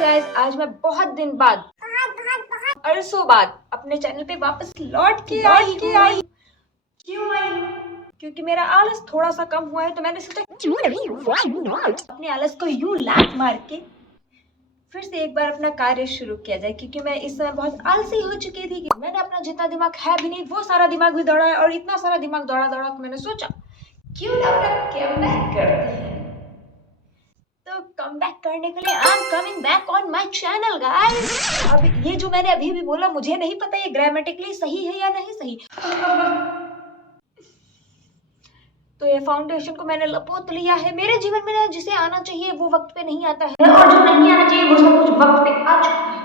Guys, आज मैं बहुत दिन बाद अरसों बाद अपने चैनल पे वापस लौट के आई। क्यों आई हूँ? क्योंकि मेरा आलस थोड़ा सा कम हुआ है, तो मैंने सोचा अपने आलस को यूं लात मार के फिर से एक बार अपना कार्य शुरू किया जाए। क्योंकि मैं इस समय बहुत आलसी हो चुकी थी कि मैंने अपना जितना दिमाग है भी नहीं, वो सारा दिमाग भी दौड़ा है, और इतना सारा दिमाग दौड़ा कि मैंने सोचा क्यों ना अपना कमबैक करते हैं। तो कमबैक करने के लिए I am coming back on my channel guys. अब ये जो मैंने अभी भी बोला, मुझे नहीं पता ये ग्रामेटिकली सही है या नहीं सही। तो ये फाउंडेशन को मैंने लपोत लिया है। मेरे जीवन में जिसे आना चाहिए वो वक्त पे नहीं आता है, और जो नहीं आना चाहिए वो सब कुछ वक्त पे आ चुका है।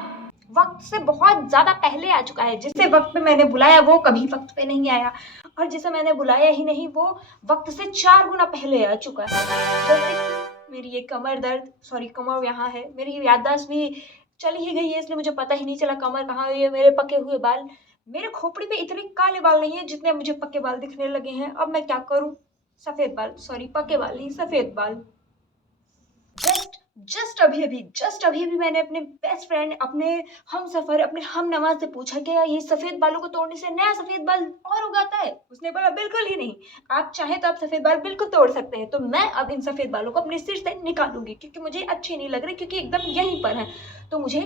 वक्त से बहुत ज्यादा पहले आ चुका है। जिसे वक्त पे मैंने बुलाया वो कभी वक्त पे नहीं आया, और जिसे मैंने बुलाया ही नहीं वो वक्त से 4 गुना पहले आ चुका है। जैसे मेरी ये कमर दर्द, सॉरी कमर यहाँ है, मेरी याददाश्त भी चली ही गई है, इसलिए मुझे पता ही नहीं चला कमर कहाँ है। ये मेरे पके हुए बाल, मेरे खोपड़ी पे इतने काले बाल नहीं है जितने मुझे पक्के बाल दिखने लगे हैं। अब मैं क्या करूं? सफेद बाल, सॉरी पक्के बाल नहीं, सफेद बाल। जस्ट अभी अभी मैंने अपने बेस्ट फ्रेंड, अपने हम सफर, अपने हम नवाज से पूछा कि ये सफेद बालों को तोड़ने से नया सफेद बाल और उगाता है? उसने बोला बिल्कुल ही नहीं, आप चाहें तो आप सफेद बाल बिल्कुल तोड़ सकते हैं। तो मैं अब इन सफेद बालों को अपने सिर से निकालूंगी, क्योंकि मुझे अच्छे नहीं लग रहे, क्योंकि एकदम यहीं पर है। तो मुझे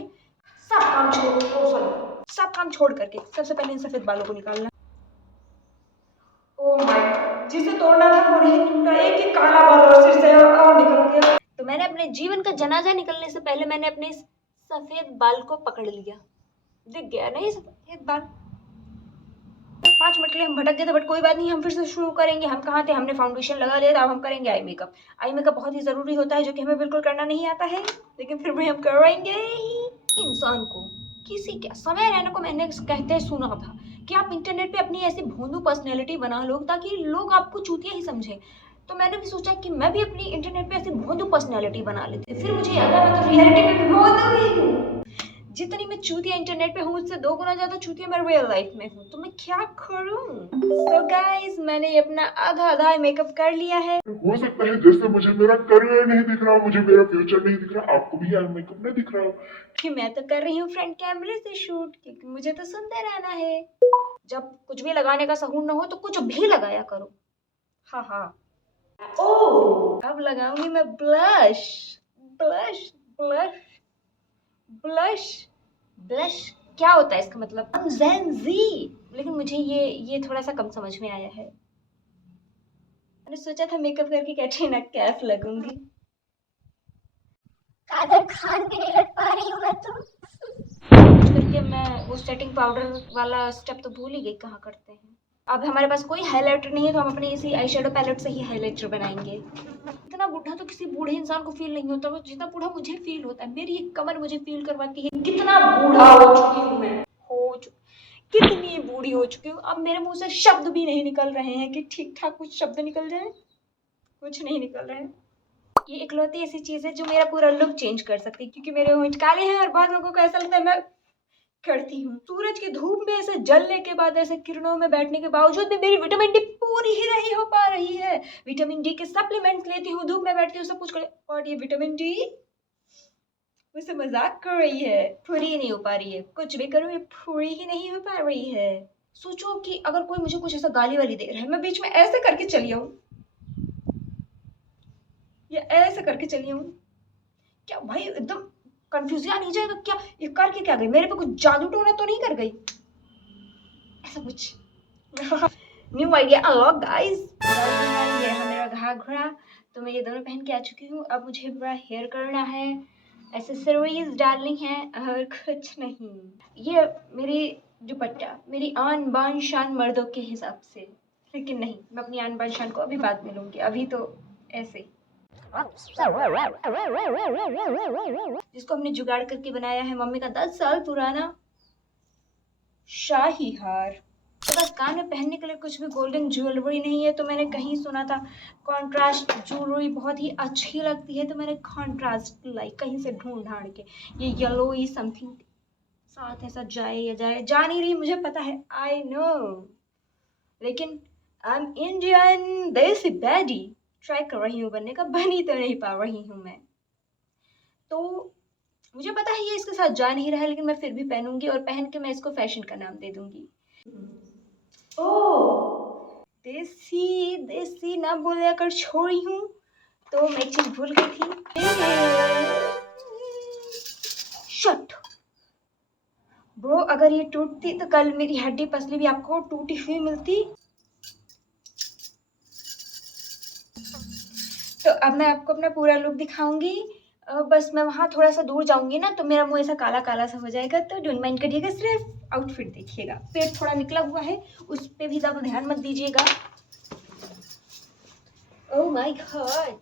सब काम छोड़ करके सबसे पहले इन सफेद बालों को निकालना। ओह माय गॉड, जिसे तोड़ना था वो नहीं टूटा, एक ही काला बाल और सिर से और निकल गया। तो मैंने अपने जीवन का जनाजा निकलने से पहले मैंने अपने इस सफेद बाल को पकड़ लिया। दिख गया नहीं सफेद बाल? 5 मिनट के लिए हम भटक गए थे, बट कोई बात नहीं, हम फिर से शुरू करेंगे। हम कहाँ थे? हमने फाउंडेशन लगा लिया था, अब हम करेंगे आई मेकअप। आई मेकअप बहुत ही जरूरी होता है, जो कि हमें बिल्कुल करना नहीं आता है, लेकिन फिर भी हम करेंगे ही। इंसान को किसी का समय रहने को मैंने कहते सुना था कि आप इंटरनेट पे अपनी ऐसी भोंदू पर्सनैलिटी बना लो ताकि लोग आपको चूतिया ही समझे। तो मैंने भी सोचा कि मैं भी अपनी इंटरनेट पे ऐसी भोंदू पर्सनैलिटी बना लेती। फिर मुझे याद आया मैं तो रियलिटी में भी भोंदू ही हूँ। जितनी मैं चूतिया इंटरनेट पे हूँ, उससे 2 गुना ज्यादा चूतिया मैं रियल लाइफ में हूँ। तो मैं क्या करूँ? तो गाइस, मैंने ये अपना आधा मेकअप कर लिया है। हो सकता है जैसे मुझे मेरा करियर नहीं दिख रहा, मुझे मेरा फ्यूचर नहीं दिख रहा, आपको भी मेकअप नहीं दिख रहा कि मैं तो कर रही हूँ फ्रंट कैमरे से शूट, क्योंकि मुझे तो सुंदर रहना है। जब कुछ भी लगाने का सहूर न हो तो कुछ भी लगाया करो। हाँ हाँ। ओह, अब लगाऊंगी मैं blush. Blush blush blush blush क्या होता है इसका मतलब? जेन जी। लेकिन मुझे ये थोड़ा सा कम समझ में आया है। मैंने सोचा था मेकअप करके कैटरीना कैफ लगूंगी। कादर खान भी नहीं लग पा रही हूँ मैं तो। करके मैं वो सेटिंग पाउडर वाला स्टेप तो भूल ही गई कहाँ करते हैं। अब हमारे पास कोई हाइलाइटर नहीं है, तो हम अपने इसी आई शेडो पैलेट से ही हाइलाइटर बनाएंगे। इतना बूढ़ा तो किसी बूढ़े इंसान को फील नहीं होता, जितना बूढ़ा मुझे फील होता है। मेरी एक कमर मुझे फील करवाती है कितना बूढ़ा हो चुकी हूँ मैं। कितनी बूढ़ी हो चुकी हूँ। अब मेरे मुंह से शब्द भी नहीं निकल रहे हैं कि ठीक ठाक कुछ शब्द निकल जाए। कुछ नहीं निकल रहे हैं। ये इकलौती ऐसी चीज है जो मेरा पूरा लुक चेंज कर सकती है, क्योंकि मेरे होंठ काले हैं और बहुत लोगों को ऐसा लगता है मैं करती हूँ। सूरज की धूप में ऐसे जलने के बाद, ऐसे किरणों में बैठने के बावजूद भी मेरी विटामिन डी पूरी ही नहीं हो पा रही है। विटामिन डी के सप्लीमेंट्स लेती हूँ, धूप में बैठती हूँ, सब कुछ कर, और ये विटामिन डी मुझसे मजाक कर रही है। पूरी ही नहीं हो पा रही है, कुछ भी करूँ ये पूरी ही नहीं हो पा रही है। सोचो कि अगर कोई मुझे कुछ ऐसा गाली वाली दे रहा है, मैं बीच में ऐसे करके चली आऊं या ऐसे करके चली आऊं, क्या भाई एकदम कंफ्यूजन नहीं जाएगा क्या? ये करके क्या गई? मेरे पे कुछ जादू टोना तो नहीं कर गई? ऐसा कुछ। New idea unlock guys. ये रहा मेरा घाघरा। तो मैं ये दोनों पहन के आ चुकी हूँ। अब मुझे पूरा हेयर करना है, एसेसरीज डालनी है, और कुछ नहीं। ये मेरी दुपट्टा, मेरी आन बान शान मर्दों के हिसाब से, लेकिन नहीं, मैं अपनी आन बान शान को अभी बाद में लूंगी, अभी तो ऐसे। जिसको हमने जुगाड़ करके बनाया है मम्मी का 10 साल पुराना शाही हार। तो बस कान में पहनने के लिए कुछ भी गोल्डन ज्वेलरी नहीं है। तो मैंने कहीं सुना था कॉन्ट्रास्ट ज्वेलरी बहुत ही अच्छी लगती है, तो मैंने कॉन्ट्रास्ट लाई कहीं से ढूंढ ढांड के। ये येलो ही समथिंग साथ ऐसा जाए या जाए, जा नहीं रही मुझे पता है, आई नो, लेकिन आई एम इंडियन देसी बैडी, ट्राई कर रही हूँ बनने का, बनी तो नहीं पा रही हूँ मैं। तो मुझे पता है ये इसके साथ जा नहीं रहा है, लेकिन मैं फिर भी पहनूंगी और पहन के मैं इसको फैशन का नाम दे दूंगी। ओह, देसी देसी ना बोले अगर छोड़ी हूँ तो मैं एक चीज भूल गई थी। शट ब्रो, अगर ये टूटती तो कल मेरी हड्डी पसली भी आपको टूटी हुई मिलती। तो अब मैं आपको अपना पूरा लुक दिखाऊंगी। बस मैं वहाँ थोड़ा सा दूर जाऊंगी ना तो मेरा मुंह ऐसा काला काला सा हो जाएगा, तो डोंट माइंड करिएगा, सिर्फ आउटफिट देखिएगा। पेट थोड़ा निकला हुआ है, उस पे भी ज़्यादा ध्यान मत दीजिएगा। Oh my God.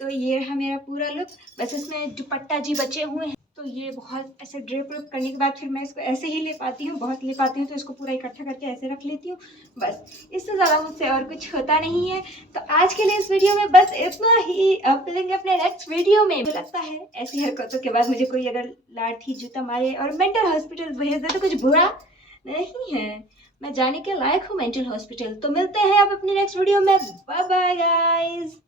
तो ये रहा मेरा पूरा लुक। बस इसमें दुपट्टा जी बचे हुए हैं, तो ये बहुत ऐसे ड्रेप व्रेप करने के बाद फिर मैं इसको ऐसे ही ले पाती हूँ, बहुत ले पाती हूँ, तो इसको पूरा इकट्ठा करके ऐसे रख लेती हूँ। बस इससे ज़्यादा मुझसे और कुछ होता नहीं है। तो आज के लिए इस वीडियो में बस इतना ही। अब मिलेंगे अपने नेक्स्ट वीडियो में। मुझे लगता है ऐसी हरकतों के बाद मुझे कोई अगर लाठी जूता मारे और मेंटल हॉस्पिटल भेज दे तो कुछ बुरा नहीं है। मैं जाने के लायक हूँ मेंटल हॉस्पिटल। तो मिलते हैं अब अपनी नेक्स्ट वीडियो में। Bye bye guys.